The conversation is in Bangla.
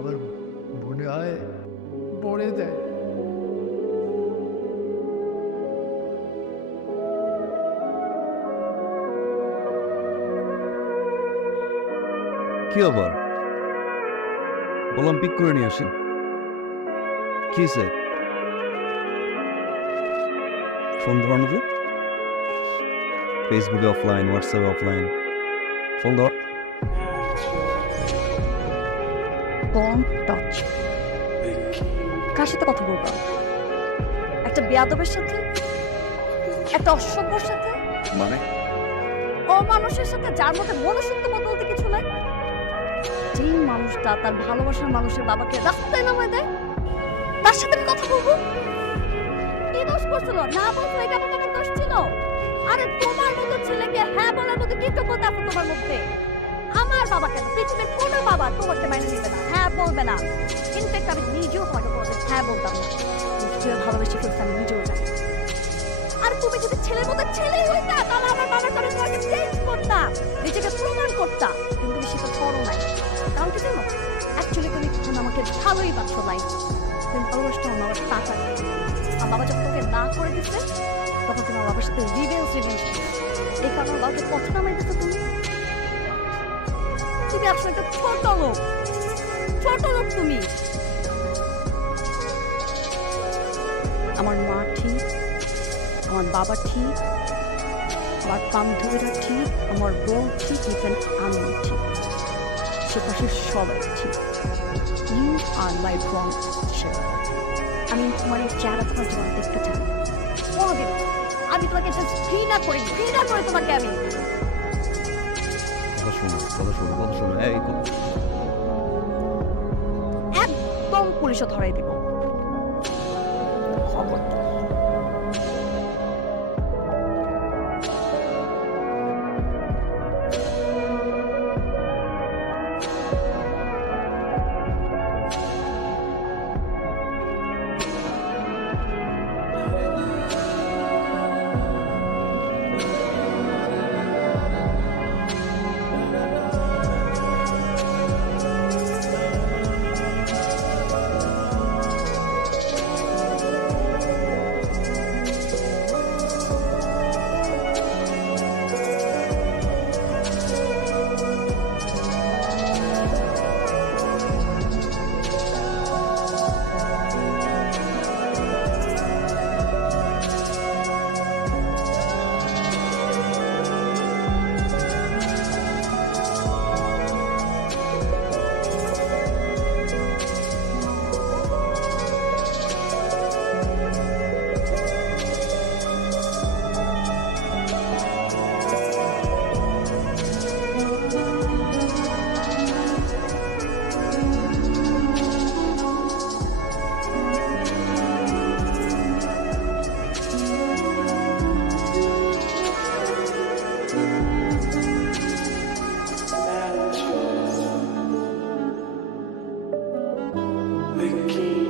আমার মনে হয় মরে যায়। কি আবার বললাম পিক করে নিয়ে আসি। কি সে ফোন ধর না, ফেসবুকে অফলাইন, হোয়াটসঅ্যাপে অফলাইন, ফোন ধর। Don't touch. কার সাথে কথা বলবা? একটা বেয়াদবের সাথে, একটা অসভ্যর সাথে, মানে অমানুষের সাথে, যার মধ্যে মনুষ্যত্ব বলতে কিছু নাই। যেই মানুষটা তার ভালোবাসার মানুষের বাবাকে রাস্তায় নামায় দেয়, তার সাথে আমি কথা বলবো? কি দোষ করছিল? না বলছো এটা আমার দোষ ছিল? আরে তোমার মতো ছেলেকে হ্যাঁ বলার মতো কি যোগ্যতা আছে তোমার মধ্যে? আমার বাবাকে পৃথিবীর কোনো বাবা তোমাকে মাইনে নেবে না, হ্যাঁ বলবে না। ইনফ্যাক্ট আমি নিজেও তোমাকে বলতে হ্যাঁ বলতাম না। যে ভালোবেসে ফেলতে আমি নিজেও জানি। আর তুমি যদি ছেলের মতো ছেলেই হইতা, তাহলে আমার বাবার করে তোমাকে চেঞ্জ করতাম, নিজেকে প্রমাণ করতাম। কিন্তু তুমি সেটা করো নাই। কারণ কি জানো? অ্যাকচুয়ালি তুমি এখন আমাকে ভালোই পাচ্ছো নাই। তুমি ভালোবাসতো আমার বাবার টাকা। আমার বাবা যখন তোকে না করে দিচ্ছে, তখন তোমার বাবার সাথে রিভেন্স এই কারণে বাবাকে পথ নামাই দিচ্ছ তুমি। তুমি আসলে একটা ছোট লোক, ছোট লোক তুমি। আমার মা ঠিক, আমার বাবা ঠিক, আমার বান্ধবীরা ঠিক, আমার বোন ঠিক, ইভেন আমি ঠিক, সেপাশের সবাই ঠিক। ইউ আর মাই রং। আমি তোমার এই চেহারা তোমার জীবনে দেখতে চাই কোনোদিন। আমি তোমাকে জাস্ট ঘৃণা করি, ঘৃণা করে তোমাকে আমি। কথা শোনো, কথা শোনো, কথা শোনো। এই একদম পুলিশে ধরাই দিব। খবরদার। The king.